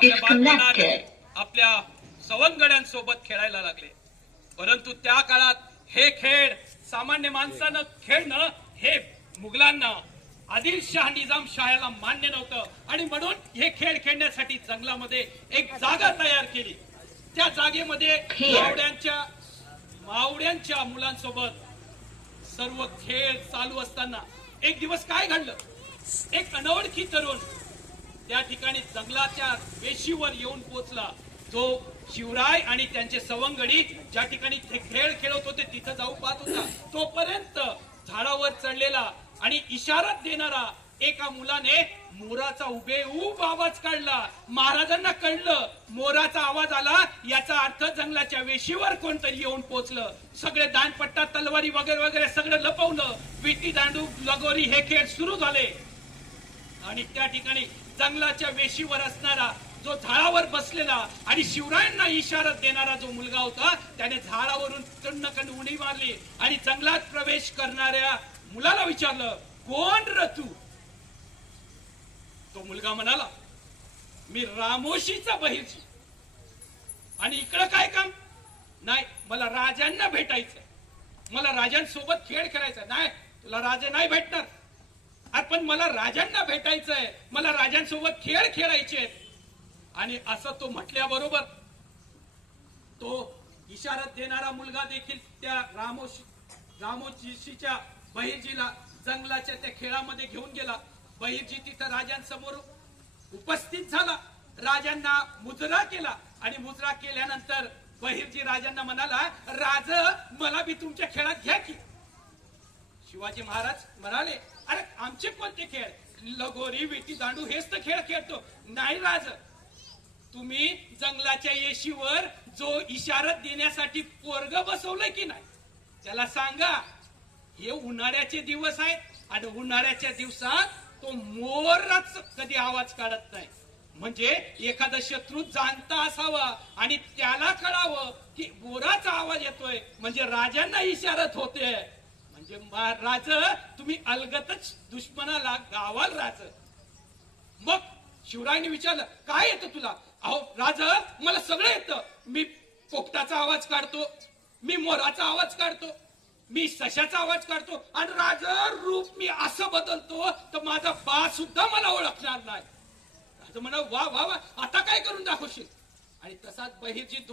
आपल्या बालपणात आपल्या सवंगड्यांसोबत खेळायला लागले. परंतु त्या काळात हे खेळ सामान्य माणसानं खेळणं हे मुघलांना, आदिलशाह निजामशाहाला मान्य नव्हतं आणि म्हणून हे खेळ खेळण्यासाठी जंगलामध्ये एक जागा तयार केली. त्या जागेमध्ये मावड्यांच्या मुलांसोबत सर्व खेळ चालू असताना एक दिवस काय घडलं, एक अनोळखी तरुण त्या ठिकाणी जंगलाच्या वेशीवर येऊन पोहोचला. जो शिवराय आणि त्यांचे सवंगडी ज्या ठिकाणी ते खेळ खेळत होते तिथं जाऊ पाहत होता. तोपर्यंत झाडावर चढलेला आणि इशारा देणारा एका मुलाने मोराचा उभेउभ आवाज काढला. महाराजांना कळलं मोराचा आवाज आला याचा अर्थ जंगलाच्या वेशीवर कोणतरी येऊन पोहोचलं. सगळे दानपट्टा, तलवारी वगैरे वगैरे सगळं लपवलं. विटी दांडू, लगोरी हे खेळ सुरू झाले आणि त्या ठिकाणी जंगलाच्या वेशीवर असणारा जो झाडावर बसलेला आणि शिवरायांना इशारा देणारा जो मुलगा होता त्याने झाडावरून कण उडी मारली आणि जंगलात प्रवेश करणाऱ्या मुलाला विचारलं, कोण र तू? तो मुलगा म्हणाला, मी रामोशीचा बहिर्जी. आणि इकडं काय काम? नाही, मला राजांना भेटायचंय, मला राजांसोबत खेळ खेळायचा. नाही, तुला राजे नाही भेटणार. पण मला राजांना भेटायचंय, मला राजांसोबत खेळ खेळायचे. आणि असं तो म्हटल्याबरोबर तो इशारा देणारा मुलगा देखील त्या रामोशीच्या बहिर्जीला जंगलाच्या त्या खेळामध्ये घेऊन गेला. बहिर्जी तिथं राजांसमोर उपस्थित झाला. राजांना मुजरा केला आणि मुजरा केल्यानंतर बहिर्जी राजांना म्हणाला, राज मला बी तुमच्या खेळात घ्या की. शिवाजी महाराज म्हणाले, अरे आमचे कोणते खेळ? लगोरी, विटी दांडू हेच तर खेळ खेळतो. नाही राज, तुम्ही जंगलाच्या येशीवर जो इशारा देण्यासाठी पोरग बसवलंय की नाही त्याला सांगा हे उन्हाळ्याचे दिवस आहेत आणि उन्हाळ्याच्या दिवसात तो मोरच कधी आवाज काढत नाही. म्हणजे एखादा शत्रू जाणता असावा आणि त्याला कळावं की मोराचा आवाज येतोय म्हणजे राजांना इशारत होते. म्हणजे राज तुम्ही अलगतच दुश्मनाला गावाल राज. मग शिवरायांनी विचारलं, काय येतं तुला? अहो राज, मला सगळं येतं. मी पोपटाचा आवाज काढतो, मी मोराचा आवाज काढतो, मी सशाचा आवाज काढतो आणि राज रूप मी असं बदलतो तर माझा बा सुद्धा मला ओळखणार नाही. राज म्हणा, वा वा वा, आता काय करून दाखवशील? आणि तसाच बहिर्जी